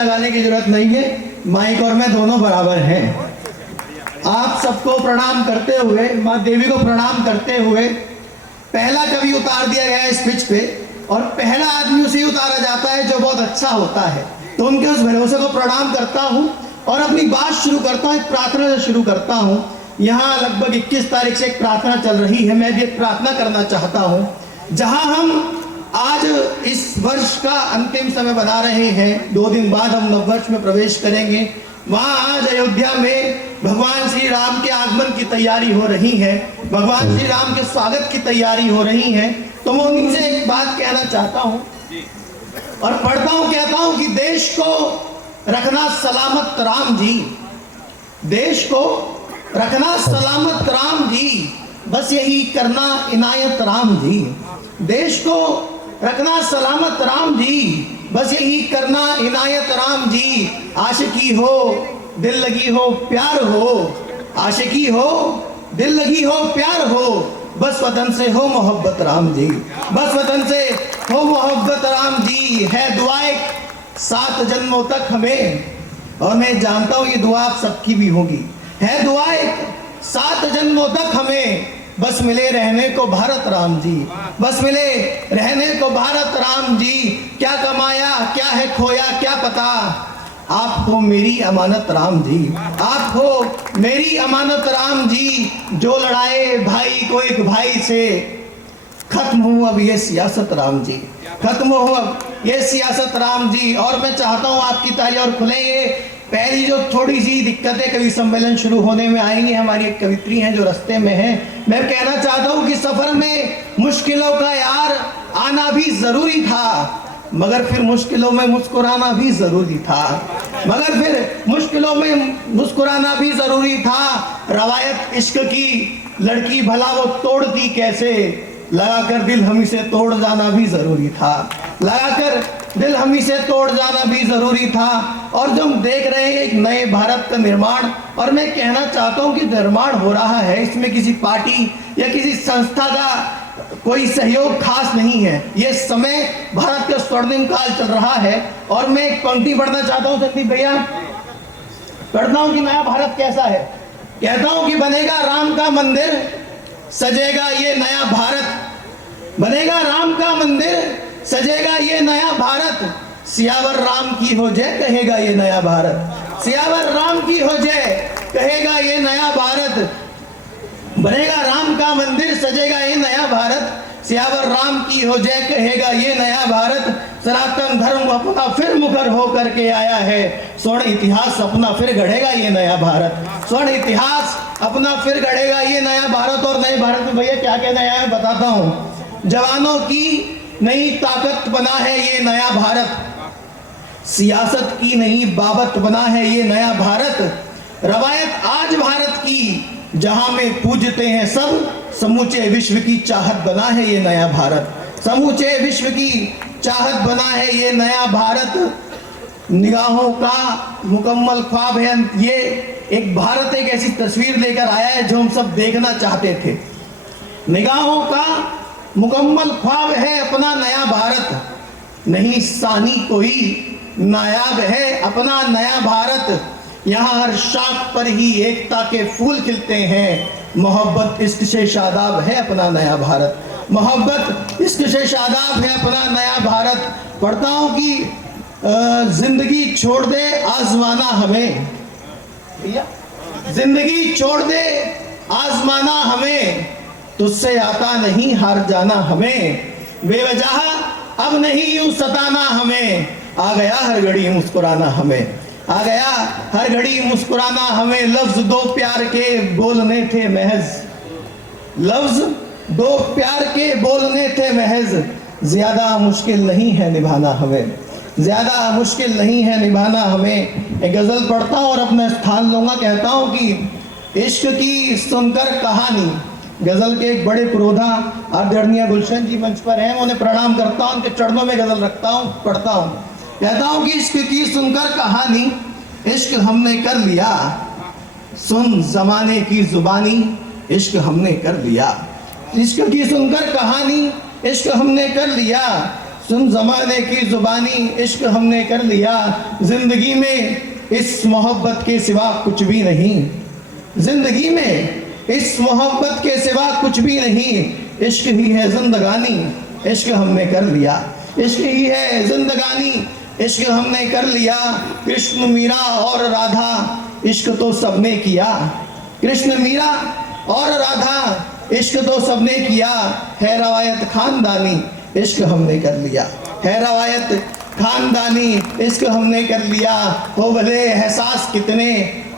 लगाने की जरूरत नहीं है, माइक और मैं दोनों बराबर हैं। आप सबको प्रणाम करते हुए, माँ देवी को प्रणाम करते हुए पहला कवि उतार दिया गया है इस पिच पे, और पहला आदमी उसे उतारा जाता है जो बहुत अच्छा होता है। तो उनके उस भरोसे को प्रणाम करता हूँ और अपनी बात शुरू करता हूँ, एक प्रार्थना से शुरू करता हूँ। यहाँ लगभग 21 तारीख से एक प्रार्थना चल रही है, मैं भी एक प्रार्थना करना चाहता हूँ। जहाँ हम आज इस वर्ष का अंतिम समय बना रहे हैं, 2 दिन बाद हम नववर्ष में प्रवेश करेंगे। वहाँ आज अयोध्या में भगवान श्री राम के आगमन की तैयारी हो रही है, भगवान श्री राम के स्वागत की तैयारी हो रही है। तो मैं उन्हीं से एक बात कहना चाहता हूँ और पढ़ता हूँ, कहता हूँ कि देश को रखना सलामत राम जी, देश को रखना सलामत राम जी, बस यही करना इनायत राम जी। देश को रखना सलामत राम जी, बस यही करना इनायत राम जी। आशिकी हो दिल लगी हो प्यार हो, आशिकी हो दिल लगी हो प्यार हो, बस वतन से हो मोहब्बत राम जी, बस वतन से हो मोहब्बत राम जी। है दुआएं 7 जन्मों तक हमें, और मैं जानता हूँ ये दुआ आप सबकी भी होगी। है दुआएं 7 जन्मों तक हमें, बस मिले रहने को भारत राम जी, बस मिले रहने को भारत राम जी। क्या कमाया क्या है खोया क्या पता, आप हो मेरी अमानत राम जी, आप हो मेरी अमानत राम जी। जो लड़ाए भाई को एक भाई से, खत्म हो अब ये सियासत राम जी, खत्म हो अब ये सियासत राम जी। और मैं चाहता हूँ आपकी ताली और खुलेंगे। पहली जो थोड़ी सी दिक्कतें कवि सम्मेलन शुरू होने में आएंगी, हमारी एक कवित्री हैं जो रास्ते में है। मैं कहना चाहता हूँ कि सफर में मुश्किलों का यार आना भी जरूरी था, मगर फिर मुश्किलों में मुस्कुराना भी जरूरी था, मगर फिर मुश्किलों में मुस्कुराना भी जरूरी था। रवायत इश्क की लड़की भला वो तोड़ती कैसे, लगाकर दिल हमी से तोड़ जाना भी जरूरी था, लगाकर दिल हमी से तोड़ जाना भी जरूरी था। और जो हम देख रहे हैं एक नए भारत का निर्माण, और मैं कहना चाहता हूं कि निर्माण हो रहा है, इसमें किसी पार्टी या किसी संस्था का कोई सहयोग खास नहीं है। ये समय भारत का स्वर्णिम काल चल रहा है। और मैं एक पंक्ति पढ़ना चाहता हूं संदीप भैया, पढ़ता हूं कि नया भारत कैसा है। कहता हूं कि बनेगा राम का मंदिर, सजेगा ये नया भारत, बनेगा राम का मंदिर, सजेगा ये नया भारत। सियावर राम की हो जय कहेगा ये नया भारत, सियावर राम की हो जय कहेगा ये नया भारत। बनेगा राम का मंदिर, सजेगा ये नया भारत, सियावर राम की हो जय कहेगा ये नया भारत। सनातन धर्म अपना फिर मुखर हो करके आया है, स्वर्ण इतिहास अपना फिर गढ़ेगा ये नया भारत, स्वर्ण इतिहास अपना फिर गढ़ेगा ये नया भारत। और नए भारत में भैया क्या क्या नया है बताता हूँ। जवानों की नई ताकत बना है ये नया भारत, सियासत की नई बाबत बना है ये नया भारत। रवायत आज भारत की जहां में पूजते हैं सब, समूचे विश्व की चाहत बना है ये नया भारत, समूचे विश्व की चाहत बना है ये नया भारत। निगाहों का मुकम्मल ख्वाब है ये, एक भारत एक ऐसी तस्वीर लेकर आया है जो हम सब देखना चाहते थे। निगाहों का मुकम्मल ख्वाब है अपना नया भारत, नहीं सानी कोई नायाब है अपना नया भारत। यहाँ हर शाख पर ही एकता के फूल खिलते हैं, मोहब्बत इश्क से शादाब है अपना नया भारत, मोहब्बत इश्क से शादाब है अपना नया भारत। पढ़ता हूँ कि जिंदगी छोड़ दे आजमाना हमें, भैया जिंदगी छोड़ दे आजमाना हमें, तुझसे आता नहीं हार जाना हमें, बेवजह अब नहीं यूं सताना हमें। आ गया हर घड़ी मुस्कुराना हमें, आ गया हर घड़ी मुस्कुराना हमें। लफ्ज 2 प्यार के बोलने थे महज, लफ्ज 2 प्यार के बोलने थे महज, ज्यादा मुश्किल नहीं है निभाना हमें, ज्यादा मुश्किल नहीं है निभाना हमें। एक गजल पढ़ता हूँ और अपना स्थान लूंगा। कहता हूँ कि इश्क की सुनकर कहानी, गजल के एक बड़े पुरोधा आदरणीय गुलशन जी मंच पर हैं, उन्हें प्रणाम करता हूँ, उनके चरणों में गजल रखता हूँ, पढ़ता हूँ। कहता हूँ कि इश्क की सुनकर कहानी, इश्क हमने कर लिया, सुन जमाने की जुबानी, इश्क हमने कर लिया। इश्क की सुनकर कहानी, इश्क हमने कर लिया, सुन जमाने की जुबानी इश्क हमने कर लिया, जिंदगी में इस मोहब्बत के सिवा कुछ भी नहीं, जिंदगी में इस मोहब्बत के सिवा कुछ भी नहीं, इश्क ही है जिंदगानी, इश्क हमने कर लिया, इश्क ही है जिंदगानी, इश्क हमने कर लिया। कृष्ण मीरा और राधा इश्क तो सबने किया, कृष्ण मीरा और राधा इश्क तो सबने किया, है रवायत खानदानी इश्क हमने कर लिया, है रवायत खानदानी इश्क हमने कर लिया। हो भले एहसास कितने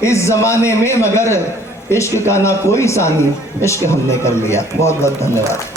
इस जमाने में, मगर इश्क का ना कोई सानी, इश्क हमने कर लिया। बहुत बहुत धन्यवाद।